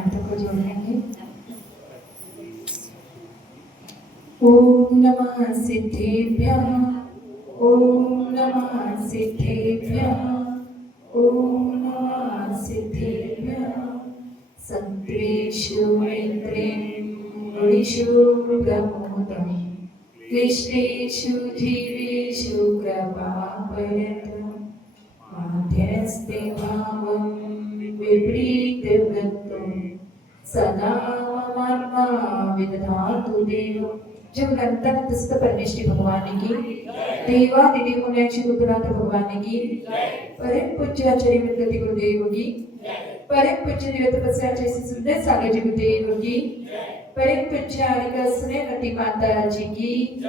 को जोड़ेंगे। ओम नमः सिद्धेभ्यः, ओम नमः सिद्धेभ्यः, ओम नमः सिद्धेभ्यः। सत्त्वेषु मित्रेषु प्रमोदं, क्लिष्टेषु जीवेषु कृपापरतः। माध्यस्ते भावं विपरीतवृत्तो, सदा मम विदधातु देवो। जब गणतंत्र परमेश्वरी भगवान की, देवादिदेवों गुरुनाथ भगवान की, परम पूज्य आचार्य विद्यार्थी गुरुदेव की, परम पूज्य दिव्य तपस्या जैसे सुंदर सागर जी गुरुदेव की, परम पूज्य आरिका स्नेहवती माता जी की,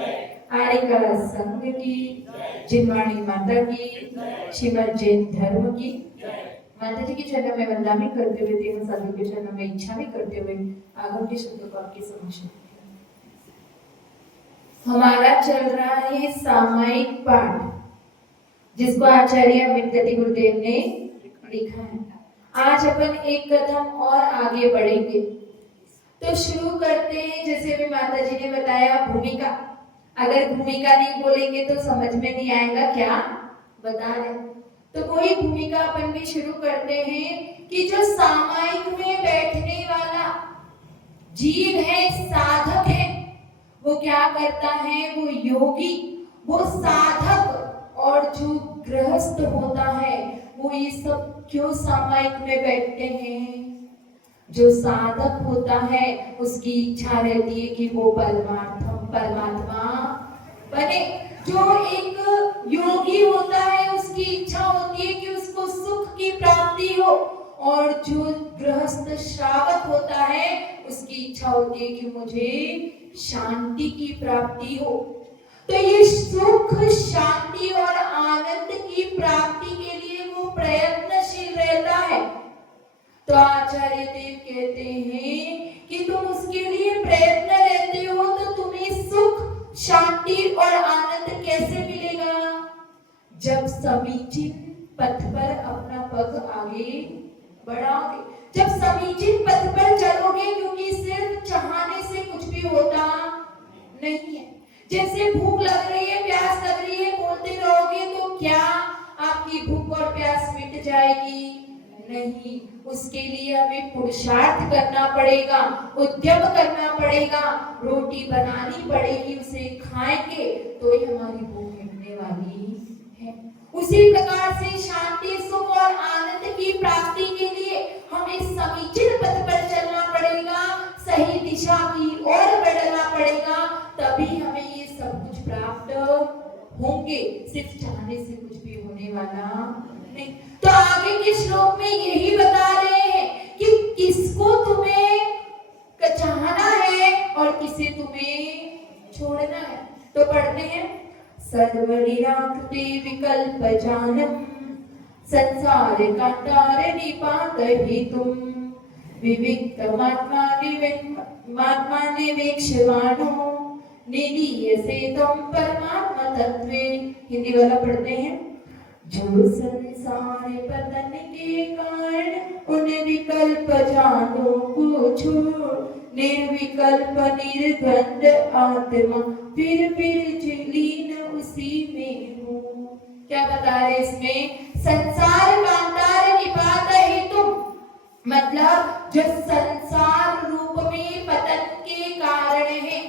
आरिका संघ की, जिनवाणी माता की, श्रीमद जैन धर्म की, माता जी के चरणों में वंदना करते हुए, देव साधु के चरणों में इच्छा भी करते हुए आगम के शब्दों को आपके समक्ष हमारा चल रहा है सामायिक पाठ, जिसको आचार्य विद्यार्थी गुरुदेव ने लिखा है। आज अपन एक कदम और आगे बढ़ेंगे। तो शुरू करते हैं। जैसे अभी माता जी ने बताया भूमिका, अगर भूमिका नहीं बोलेंगे तो समझ में नहीं आएगा क्या बता रहे। तो कोई भूमिका अपन भी शुरू करते हैं कि जो सामायिक में बैठने वाला जीव है, साधक है, वो क्या करता है? वो योगी, वो साधक, और जो गृहस्थ होता है वो ये सब क्यों सामायिक में बैठते हैं? जो साधक होता है उसकी इच्छा रहती है कि वो परमात्मा बने। जो एक योगी होता है उसकी इच्छा होती है कि उसको सुख की प्राप्ति हो, और जो गृहस्थ श्रावक होता है उसकी इच्छा होती है कि मुझे शांति की प्राप्ति हो। तो ये सुख, शांति और आनंद की प्राप्ति के लिए वो प्रयत्नशील रहता है। तो आचार्य देव कहते हैं कि तुम उसके लिए प्रयत्न रहते हो, तो तुम्हें सुख, शांति और आनंद कैसे मिलेगा? जब समीचीन पथ पर अपना पग आगे बढ़ाओगे, जब समीचीन पथ पर चलोगे, क्योंकि सिर्फ चाहने से कुछ भी होता नहीं है। जैसे भूख लग रही है, प्यास लग रही है, बोलते रहोगे तो क्या आपकी भूख और प्यास मिट जाएगी? नहीं, उसके लिए हमें पुरुषार्थ करना पड़ेगा, उद्यम करना पड़ेगा, रोटी बनानी पड़ेगी, उसे खाएंगे तो ही हमारी भूख मिटने वाली है। उसी प्रकार से शांति, सुख और आनंद की प्राप्ति के लिए हमें समीचीन पथ पर चलना पड़ेगा, सही दिशा की ओर बढ़ना पड़ेगा, तभी हमें ये सब कुछ प्राप्त होंगे। सिर्फ चाहने से कुछ भी होने वाला नहीं। तो आगे के श्लोक में यही बता रहे हैं कि किसको तुम्हें चाहना है और किसे तुम्हें छोड़ना है। तो पढ़ते हैं। सर्वनिराकृते विकल्प जानम, संसार कांतार निपात हेतुम, विविक्तमात्मा निवेक्षमाणो, निलीयसे तम परमात्मा तत्वे। हिंदी वाला पढ़ते हैं। जो संसार पतन के कारण उन विकल्प जानो को छोड़, निर्विकल्प निर्द्वंद आत्मा फिर लीन उसी में हो। क्या बता रहे इसमें? संसार कांतार निपात हेतु, मतलब जो संसार रूप में पतन के कारण है।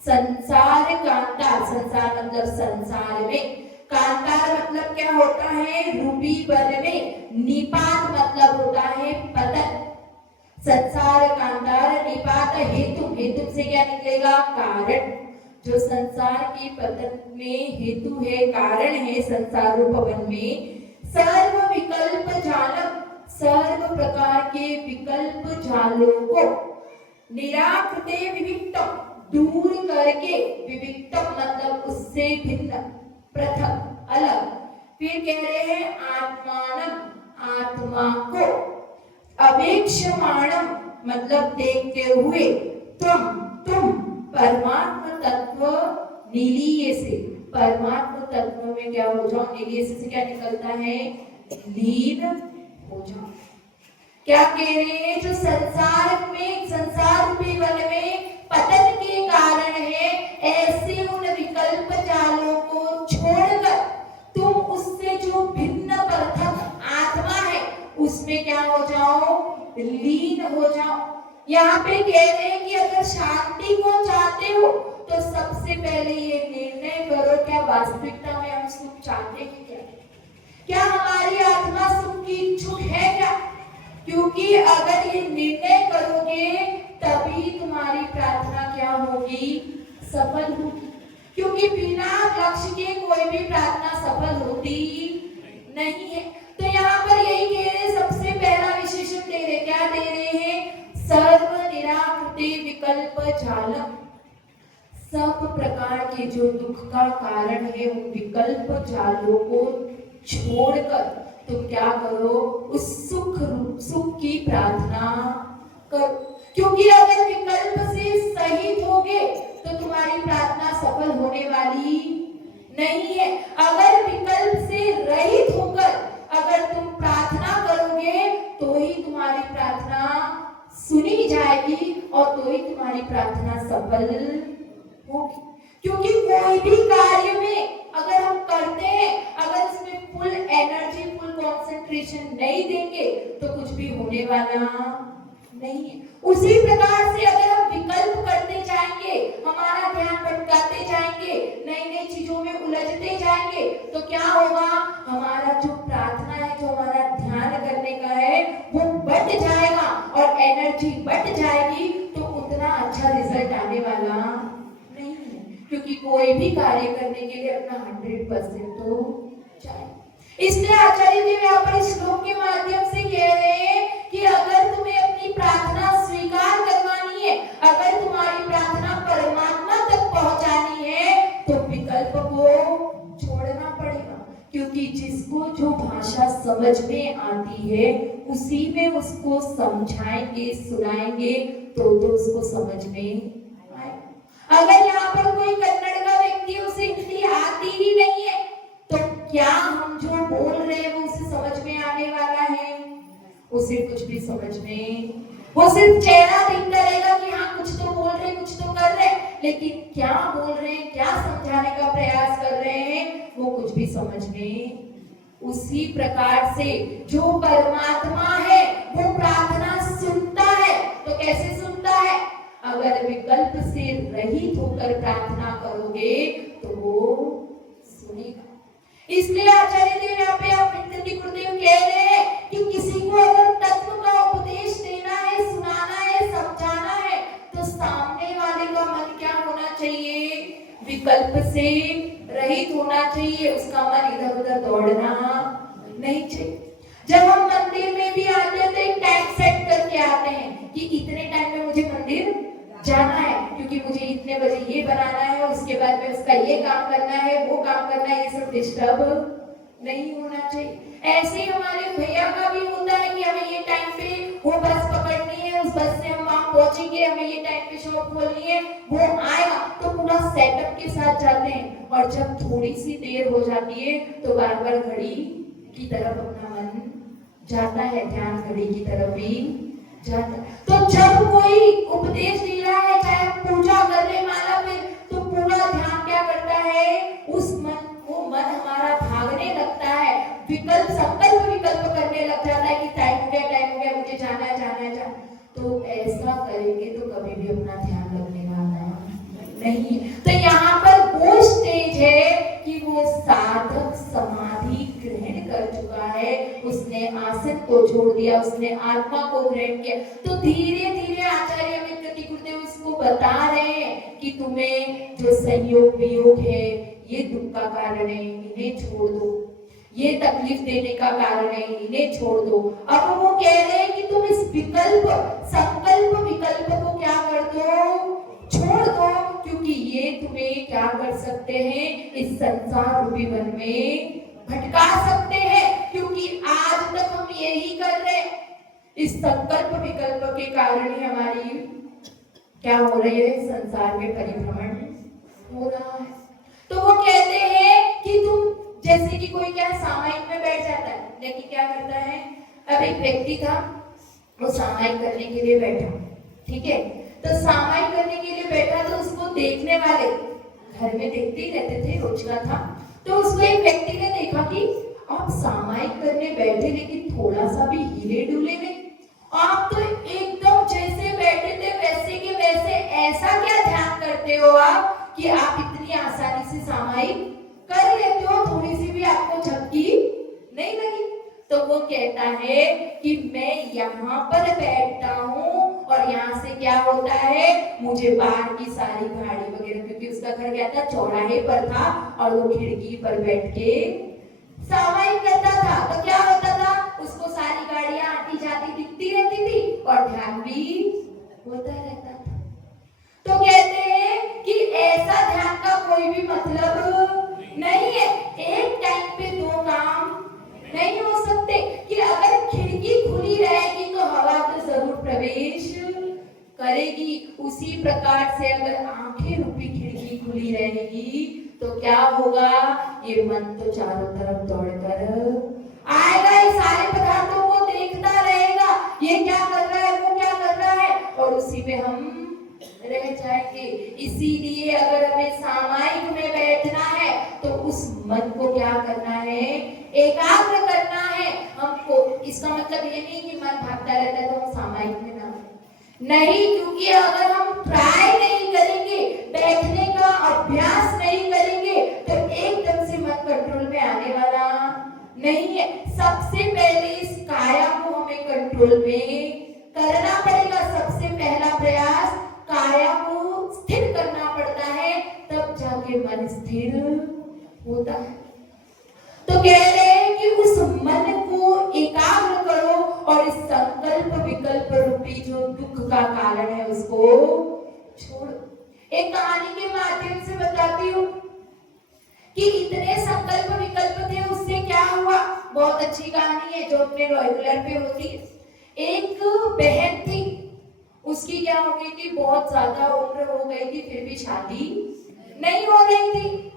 संसार कांतार, संसार मतलब संसार में, कांतार मतलब क्या होता है? रूपी वन में। निपात मतलब होता है पतन। संसार कांतार निपात हेतु, हेतु से क्या निकलेगा? कारण। जो संसार के पतन में हेतु है, कारण है संसार रूप वन में। सर्व विकल्प जालम, सर्व प्रकार के विकल्प जालों को, निराकृते विविक्तम, दूर करके, विविक्तम मतलब उससे भिन्न, पृथक, अलग। फिर कह रहे हैं आत्मानम, आत्मा को, अवेक्षमाणम मतलब देखते हुए, तुम परमात्मा तत्व निलीय से, परमात्मा तत्व में क्या हो जाओ? निलीय से क्या निकलता है? लीन हो जाओ। क्या कह रहे हैं? जो संसार लीन हो जाओ। यहाँ पे कह रहे हैं कि अगर शांति को चाहते हो तो सबसे पहले ये निर्णय करो, क्या वास्तविकता में हम सुख चाहते हैं? क्या हमारी आत्मा सुख की इच्छुक है क्या? क्योंकि अगर ये निर्णय करोगे तभी तुम्हारी प्रार्थना क्या होगी? सफल होगी। क्योंकि बिना लक्ष्य के कोई भी प्रार्थना सफल होती नहीं है। तो यहाँ पर यही कह रहे, सबसे पहला विशेषण दे रहे, क्या दे रहे हैं? सर्व निराकृते विकल्प जालम। सब प्रकार के जो दुख का कारण है उन विकल्प जालों को छोड़कर तुम क्या करो? उस सुख की प्रार्थना करो। क्योंकि अगर विकल्प से सहित होगे तो तुम्हारी प्रार्थना सफल होने वाली नहीं है। अगर विकल्प से रहित होकर अगर तुम प्रार्थना करोगे तो ही तुम्हारी प्रार्थना सुनी जाएगी और तो ही तुम्हारी प्रार्थना सफल होगी। क्योंकि कोई भी कार्य में अगर हम करते हैं, अगर उसमें फुल एनर्जी, फुल कंसंट्रेशन नहीं देंगे तो कुछ भी होने वाला नहीं है। उसी प्रकार से अगर हम विकल्प करते जाएंगे, हमारा ध्यान भटकाते जाएंगे, नई नई चीजों में उलझते जाएंगे तो क्या होगा? हमारा जो प्रार्थना है, जो हमारा ध्यान करने का है वो बढ़ जाएगा और एनर्जी बढ़ जाएगी तो उतना अच्छा रिजल्ट आने वाला नहीं है। क्योंकि कोई भी कार्य करने के लिए अपना 100% तो चाहिए। इसलिए आचार्य देव यहाँ पर इस श्लोक के माध्यम से कह रहे हैं कि अगर तुम्हें अपनी प्रार्थना स्वीकार करवानी है, अगर तुम्हारी प्रार्थना परमात्मा तक पहुंचानी है तो विकल्प को छोड़ना पड़ेगा। क्योंकि जिसको जो भाषा समझ में आती है उसी में उसको समझाएंगे, सुनाएंगे तो उसको समझ में आएगा। अगर यहाँ पर कोई कन्नड़ का व्यक्ति, उसे हिंदी आती ही नहीं है तो क्या हम जो बोल रहे हैं वो उसे समझ में आने वाला है? उसे कुछ भी समझ में, वो सिर्फ चेहरा दिखता रहेगा कि हाँ कुछ तो बोल रहे, कुछ तो कर रहे, लेकिन क्या बोल रहे हैं, क्या समझाने का प्रयास कर रहे हैं, वो कुछ भी समझ में। उसी प्रकार से जो परमात्मा है वो प्रार्थना सुनता है। तो कैसे सुनता है? अगर विकल्प से रहित होकर प्रार्थना करोगे तो वो सुनेगा। इसलिए आचार्य देव यहाँ पे आप गुरुदेव कह रहे हैं कि किसी को अगर तत्व का उपदेश देना है, सुनाना है, समझाना है तो सामने वाले का मन क्या होना चाहिए? विकल्प से रहित होना चाहिए। उसका मन इधर उधर दौड़ना नहीं चाहिए। जब हम मंदिर में भी आते हैं तो एक टाइम सेट करके आते हैं कि इतने टाइम में मुझे मंदिर जाना है, क्योंकि मुझे इतने बजे ये बनाना है, उसके बाद में उसका ये काम करना है, वो काम करना है, ये सब डिस्टर्ब नहीं होना चाहिए। ऐसे ही हमारे भैया का भी होता है कि हमें ये टाइम पे वो बस पकड़नी है, उस बस से हम वहां पहुंचेंगे, हमें ये टाइम पे शॉप खोलनी है, वो आएगा तो पूरा सेटअप के साथ जाते हैं। और जब थोड़ी सी देर हो जाती है तो बार बार घड़ी की तरफ अपना मन जाता है, ध्यान घड़ी की तरफ भी जाता। तो जब कोई उपदेश दे रहा है, चाहे हम पूजा कर रहे माला में, तो पूरा ध्यान क्या करता है? उस मन, वो मन हमारा भागने लगता है, विकल्प विकल्प करने लग जाता है कि टाइम हो गया, मुझे जाना है, जाना है, जाना। तो ऐसा करेंगे तो कभी भी अपना ध्यान लगने वाला नहीं। तो यहाँ पर वो स्टेज है कि वो साधक समाधि ग्रहण कर चुका है, उसने आसन को छोड़ दिया, उसने आत्मा को ग्रहण किया। तो धीरे धीरे आचार्य अमित गुरुदेव उसको बता रहे हैं कि तुम्हें जो संयोग वियोग है ये दुख का कारण है, इन्हें छोड़ दो, ये तकलीफ देने का कारण है, इन्हें छोड़ दो। अब वो कह रहे हैं कि तुम इस विकल्प, संकल्प विकल्प को क्या कर दो? छोड़ दो, क्योंकि ये तुम्हें क्या कर सकते हैं? इस संसार रूपी वन में भटका सकते हैं। क्योंकि आज तक हम यही कर रहे हैं, इस संकल्प विकल्प के कारण ही हमारी क्या हो रही है? संसार में परिभ्रमण हो रहा है। तो वो कहते हैं कि तुम जैसे कि कोई क्या सामायिक में बैठ जाता है, लेकिन क्या करता है? अब एक व्यक्ति था, वो सामायिक करने के लिए बैठा, ठीक है, तो सामायिक करने के लिए बैठा तो उसको देखने वाले घर में देखते ही रहते थे, रोज का था। तो उसको एक व्यक्ति ने देखा कि आप सामायिक करने बैठे लेकिन थोड़ा सा भी हिले डुले नहीं। आप तो एकदम जैसे बैठे थे वैसे के वैसे, ऐसा क्या ध्यान करते हो आप कि आप इतनी आसानी से सामायिक कर लेते हो, थोड़ी सी भी आपको झपकी नहीं लगी? तो वो कहता है कि मैं यहाँ पर बैठता हूँ और यहाँ से क्या होता है, मुझे बाहर की सारी गाड़ी वगैरह, क्योंकि उसका घर क्या था, चौराहे पर था और वो खिड़की पर बैठ के सामायिक करता था। तो क्या होता था, उसको सारी गाड़ियां आती जाती दिखती रहती थी और ध्यान भी होता रहता था। तो कहते हैं कि ऐसा ध्यान का कोई भी मतलब नहीं है। एक टाइम पे दो काम नहीं हो सकते कि अगर खिड़की खुली रहेगी तो हवा तो जरूर प्रवेश करेगी, उसी प्रकार से अगर आंखें रूपी खिड़की खुली रहेगी तो क्या होगा, ये मन तो चारों तरफ दौड़कर आएगा, ये सारे पदार्थों को देखता रहेगा, ये क्या कर रहा है, वो क्या कर रहा है, और उसी में हम रह जाएंगे। इसीलिए अगर हमें सामायिक में बैठना है तो उस मन को क्या करना है, एकाग्र करना है हमको। इसका मतलब ये नहीं कि मन भागता रहता है तो हम सामायिक में ना नहीं, क्योंकि अगर हम ट्राई नहीं करेंगे, बैठने का अभ्यास नहीं करेंगे तो एकदम से मन कंट्रोल में आने वाला नहीं है। सबसे पहले इस काया को हमें कंट्रोल में करना पड़ेगा। सबसे पहला प्रयास काया को स्थिर करना पड़ता है, तब जाके मन स्थिर होता है। तो कह रहे हैं कि उस मन को एकाग्र करो और इस संकल्प विकल्प रूपी जो दुख का कारण है उसको छोड़ो। एक कहानी के माध्यम से बताती हूँ कि इतने संकल्प विकल्प थे, उससे क्या हुआ। बहुत अच्छी कहानी है जो अपने रेगुलर पे होती है। एक बहन थी, उसकी क्या हो गई थी, बहुत ज्यादा उम्र हो गई थी, फिर भी शादी नहीं हो रही थी।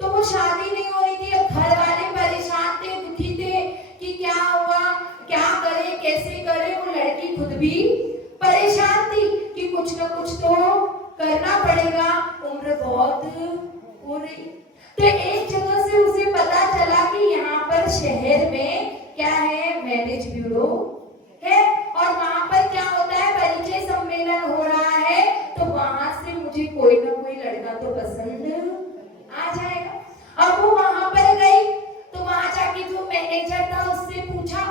तो वो शादी नहीं हो रही थी, अब घर वाले परेशान थे, दुखी थे कि क्या हुआ, क्या करे, कैसे करे। वो लड़की खुद भी परेशान थी कि कुछ ना कुछ तो करना पड़ेगा, उम्र बहुत हो रही। तो एक जगह से उसे पता चला कि यहाँ पर शहर में क्या है, मैरिज ब्यूरो है और वहां पर क्या होता है, परिचय सम्मेलन हो रहा है, तो वहां से मुझे कोई ना कोई लड़का तो पसंद आ जाएगा। अब वो वहां पर गई तो वहां जाके जो मैनेजर था उससे पूछा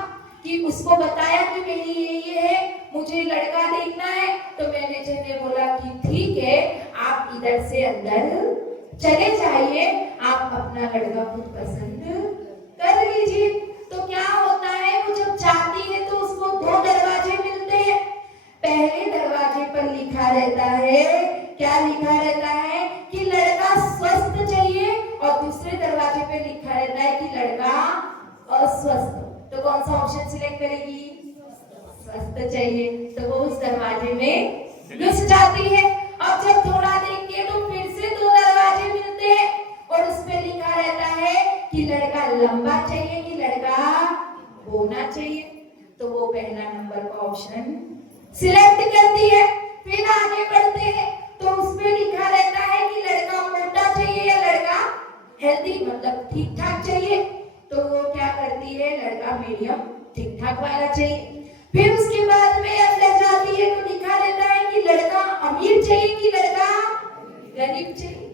कि उसको बताया कि मेरी ये है, मुझे लड़का देखना है। तो मैनेजर ने बोला कि ठीक है, आप इधर से अंदर चले जाइए, आप अपना लड़का खुद पसंद कर लीजिए। तो क्या होता है, वो जब जाती है तो उसको दो दरवाजे मिलते हैं। पहले दरवाजे पर लिखा रहता है, क्या लिखा रहता है कि लड़का स्वस्थ चाहिए, और दूसरे दरवाजे पे लिखा रहता है कि लड़का अस्वस्थ। तो कौन सा ऑप्शन सिलेक्ट करेगी, स्वस्थ चाहिए। तो वो उस दरवाजे में घुस जाती है। अब जब थोड़ा देखती है तो फिर से दो दरवाजे मिलते हैं और उस पे लिखा रहता है कि लड़का लंबा चाहिए कि लड़का होना चाहिए। तो वो पहला नंबर का ऑप्शन सिलेक्ट करती है। फिर आगे बढ़ते हैं तो उसमें लिखा रहता है कि लड़का मोटा चाहिए या लड़का हेल्दी, मतलब ठीक ठाक चाहिए। तो वो क्या करती है, लड़का मीडियम ठीक ठाक वाला चाहिए। फिर उसके बाद में अंदर जाती है तो लिखा रहता है कि लड़का अमीर चाहिए कि लड़का गरीब चाहिए।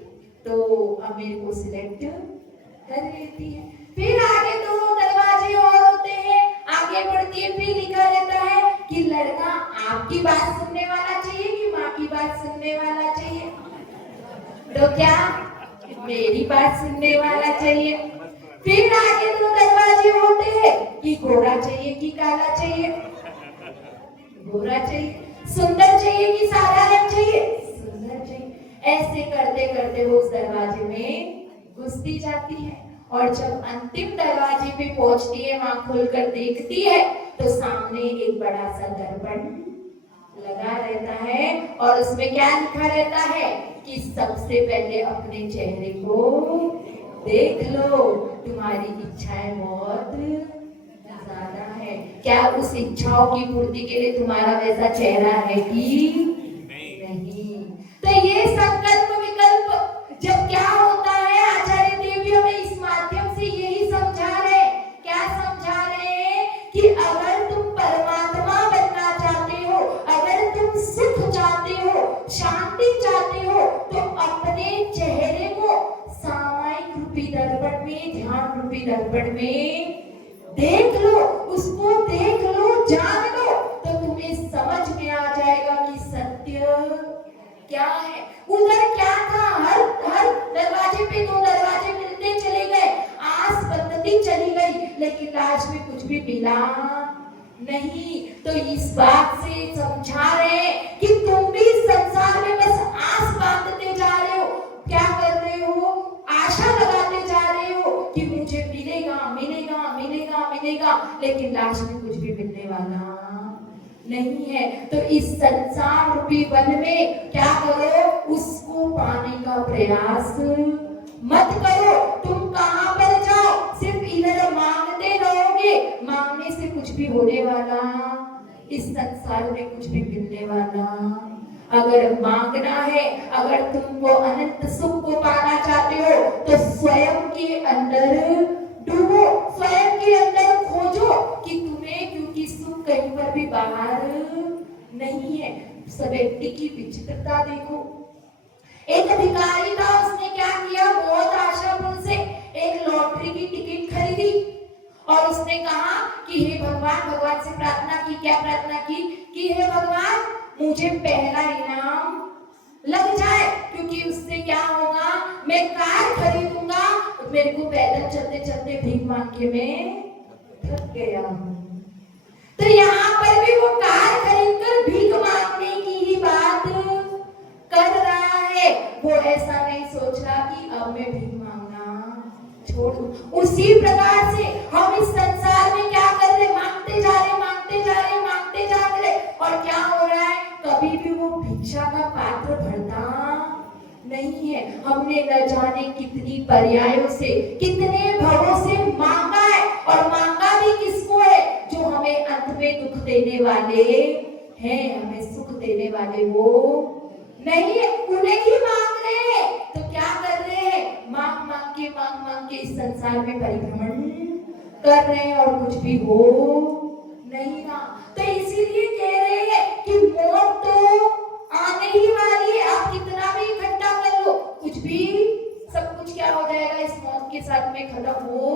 तो अमीर को सिलेक्ट कर लेती है। फिर आगे दो दरवाजे और होते हैं, आगे बढ़ती है, फिर लिखा रहता है कि लड़का आपकी बात सुनने वाला चाहिए कि माँ की बात सुनने वाला चाहिए। तो क्या मेरी बात सुनने वाला चाहिए। फिर आगे दो दरवाजे होते हैं कि गोरा चाहिए कि काला चाहिए। गोरा चाहिए। सुंदर चाहिए कि साधारण चाहिए, सुंदर चाहिए। ऐसे करते करते वो उस दरवाजे में घुसती जाती है और जब अंतिम दरवाजे पे पहुंचती है, वहां खुलकर देखती है तो सामने एक बड़ा सा दर्पण लगा रहता है और उसमें क्या लिखा रहता है कि सबसे पहले अपने चेहरे को देख लो, तुम्हारी इच्छाएं बहुत ज्यादा है। क्या उस इच्छाओं की पूर्ति के लिए तुम्हारा वैसा चेहरा है कि नहीं। तो ये संकल्प विकल्प जब क्या होता है, आचार्य देव भी हमें इस माध्यम से यही समझा रहे। क्या समझा रहे हैं कि अगर तुम परमात्मा बनना दर्पण में देख लो, उसको देख लो, जान लो, तो तुम्हें समझ में आ जाएगा कि सत्य क्या है। उधर क्या था, हर हर दरवाजे पे 2 दरवाजे मिलते चले गए, आस बनती चली गई, लेकिन लास्ट में कुछ भी मिला नहीं। तो इस बात से समझा रहे हैं कि तुम भी संसार में बस आस बांधते जा रहे हो। क्या कर रहे हो? आशा लगाते जा रहे हो कि मुझे मिलेगा मिलेगा मिलेगा मिलेगा, लेकिन लास्ट में कुछ भी मिलने वाला नहीं है। तो इस संसार रूपी वन में क्या करो? उसको पाने का प्रयास मत करो। तुम कहां पर जाओ? सिर्फ इधर मांगते रहोगे, मांगने से कुछ भी होने वाला, इस संसार में कुछ भी मिलने वाला। अगर मांगना है, अगर तुमको अनंत सुख को पाना चाहते हो, तो स्वयं के अंदर डूबो, स्वयं के अंदर खोजो कि तुम्हें, क्योंकि सुख कहीं पर भी बाहर नहीं है। सब व्यक्ति की विचित्रता देखो। एक भिखारी था, उसने क्या किया? बहुत आशापूर्ण से एक लॉटरी की टिकट खरीदी और उसने कहा कि हे भगवान, भगवान से प्रार्थना की। क्या प्रार्थना की? कि हे भगवान, मुझे पहला इनाम लग जाए, क्योंकि उससे क्या होगा, मैं कार खरीदूंगा, मेरे को पैदल चलते चलते भीख मांग के मैं थक गया हूं। तो यहाँ पर भी वो कार खरीदकर भीख मांगने की ही बात कर रहा है। वो ऐसा नहीं सोच रहा कि अब मैं भीख मांगना छोड़ दूं। उसी प्रकार से हम इस संसार में क्या कर रहे? मांगते जा रहे, मांगते जा रहे, मांगते जा रहे, और क्या हो रहा है? कभी भी वो भिक्षा का पात्र भरता नहीं है। हमने न जाने कितनी पर्यायों से, कितने भवों से मांगा है, और मांगा भी किसको है? जो हमें अंत में दुख देने वाले हैं, हमें सुख देने वाले वो नहीं है, उन्हें ही मांग रहे हैं। तो क्या कर रहे हैं? मांग मांग के इस संसार में परिभ्रमण कर रहे हैं और कुछ भी हो नहीं रहा। तो इसीलिए कह रहे हैं कि मौत तो आने ही वाली है। आप कितना भी इकट्ठा कर लो, कुछ भी, सब कुछ क्या हो जाएगा? इस मौत के साथ में खत्म हो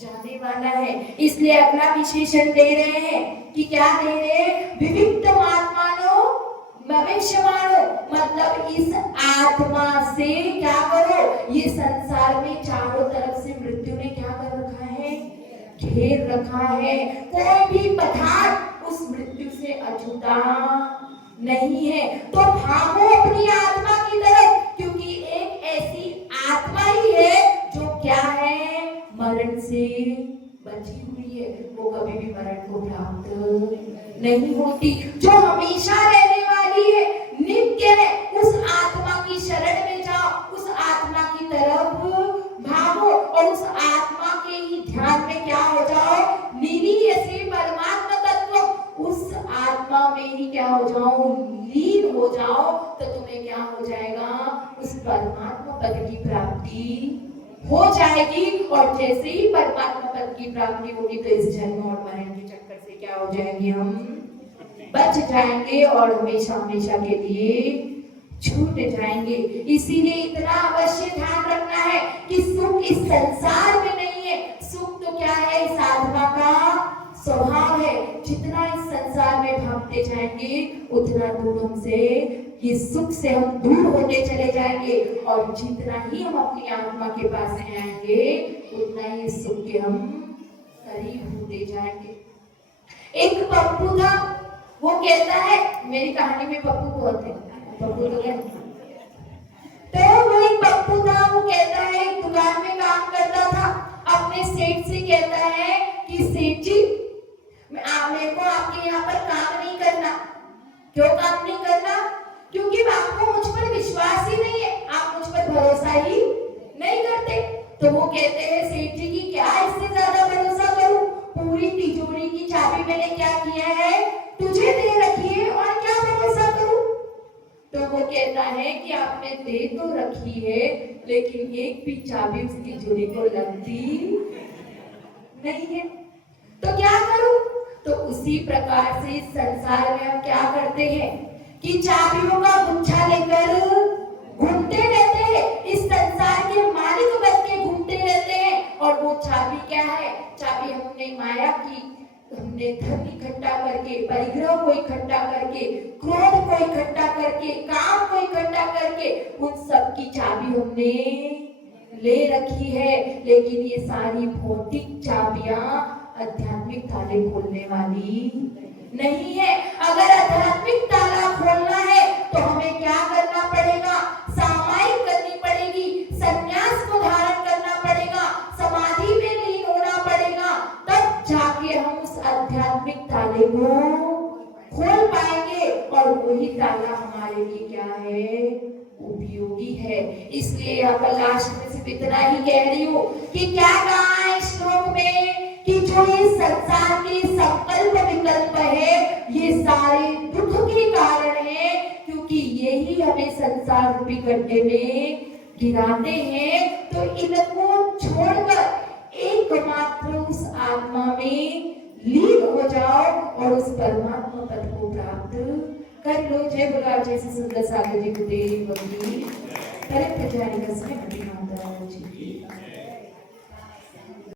जाने वाला है। इसलिए अगला विशेषण दे रहे हैं कि क्या दे रहे हैं? विविक्त आत्मानो भविष्यवाणो, मतलब इस आत्मा से क्या करो? ये संसार में चारों तरफ से मृत्यु ने क्या कर रखा है? घेर रखा है। कोई भी पदार्थ उस मृत्यु से अछूता नहीं है। तो भागो अपनी आत्मा की तरफ, क्योंकि एक ऐसी आत्मा ही है जो क्या है? मरण से बची हुई है। वो कभी भी मरण को प्राप्त नहीं होती, जो हमेशा रहने वाली है, नित्य है। उस आत्मा की शरण में जाओ, उस आत्मा की तरफ भागो, और उस आत्मा के ही ध्यान में क्या हो जाओ? नीली ऐसे परमात्मा तत्व, उस आत्मा में ही क्या हो जाओ? लीन हो जाओ। तो तुम्हें क्या हो जाएगा? उस परमात्मा पद की प्राप्ति हो जाएगी। और जैसे ही परमात्मा पद की प्राप्ति होगी, तो इस जन्म और मरण के चक्कर से क्या हो जाएंगे? हम बच जाएंगे और हमेशा हमेशा के लिए छूट जाएंगे। इसीलिए इतना अवश्य ध्यान रखना है कि सुख इस संसार में नहीं है। सुख तो क्या है? इस आत्मा का स्वभाव है। जितना इस संसार में भागते जाएंगे, उतना दूर हमसे, ये सुख से हम दूर होते चले जाएंगे, और जितना ही हम अपनी आत्मा के पास में आएंगे, उतना ही सुख के हम करीब होते जाएंगे। एक पप्पू था, वो कहता है, मेरी कहानी में पप्पू बहुत है, पप्पू तो क्या, तो वो एक पप्पू था, वो कहता है, एक दुकान में काम करता था, अपने सेठ से कहता है कि सेठ जी, मेरे को आपके यहाँ पर काम नहीं करना। क्यों काम नहीं करना? क्योंकि आपको मुझ पर विश्वास ही नहीं है, आप मुझ पर भरोसा ही नहीं करते। तो वो कहते हैं सेठ जी की क्या इससे ज्यादा भरोसा करूं? पूरी तिजोरी की चाबी मैंने क्या किया है? तुझे दे रखी है, और क्या भरोसा करूं? तो वो कहता है कि आपने दे तो रखी है, लेकिन एक भी चाबी उस तिजोरी को लगती नहीं है, तो क्या करूं? तो उसी प्रकार से इस संसार में हम क्या करते हैं कि चाबियों का गुच्छा लेकर घूमते रहते हैं, इस संसार के मालिक बन के घूमते रहते हैं, और वो चाबी क्या क्या है? चाबी हमने माया की, हमने धन इकट्ठा करके, परिग्रह को इकट्ठा करके, क्रोध को इकट्ठा करके, काम को इकट्ठा करके, उन सब की चाबी हमने ले रखी है। लेकिन ये सारी भौतिक चाबियां आध्यात्मिक ताले खोलने वाली नहीं है। अगर आध्यात्मिक ताला खोलना है तो हमें क्या करना पड़ेगा? सामायिक करनी पड़ेगी, संन्यास को धारण करना पड़ेगा, समाधि में लीन होना पड़ेगा, तब जाके हम उस आध्यात्मिक ताले को खोल पाएंगे। और वही ताला हमारे लिए क्या है? उपयोगी है। इसलिए यहाँ पर लास्ट में सिर्फ इतना ही कह रही हूँ कि क्या कहा है इस श्लोक में कि जो ये संसार के संकल्प विकल्प है ये सारे दुख के कारण है, क्योंकि यही हमें संसार रूपी गड्ढे में गिराते हैं। तो इनको छोड़कर एकमात्र उस आत्मा में लीन हो जाओ और उस परमात्मा पद को प्राप्त कर लो। जय बोला जैसे सुंदर सागर जी गुरुदेव की। करे प्रचारी का समय माता जी।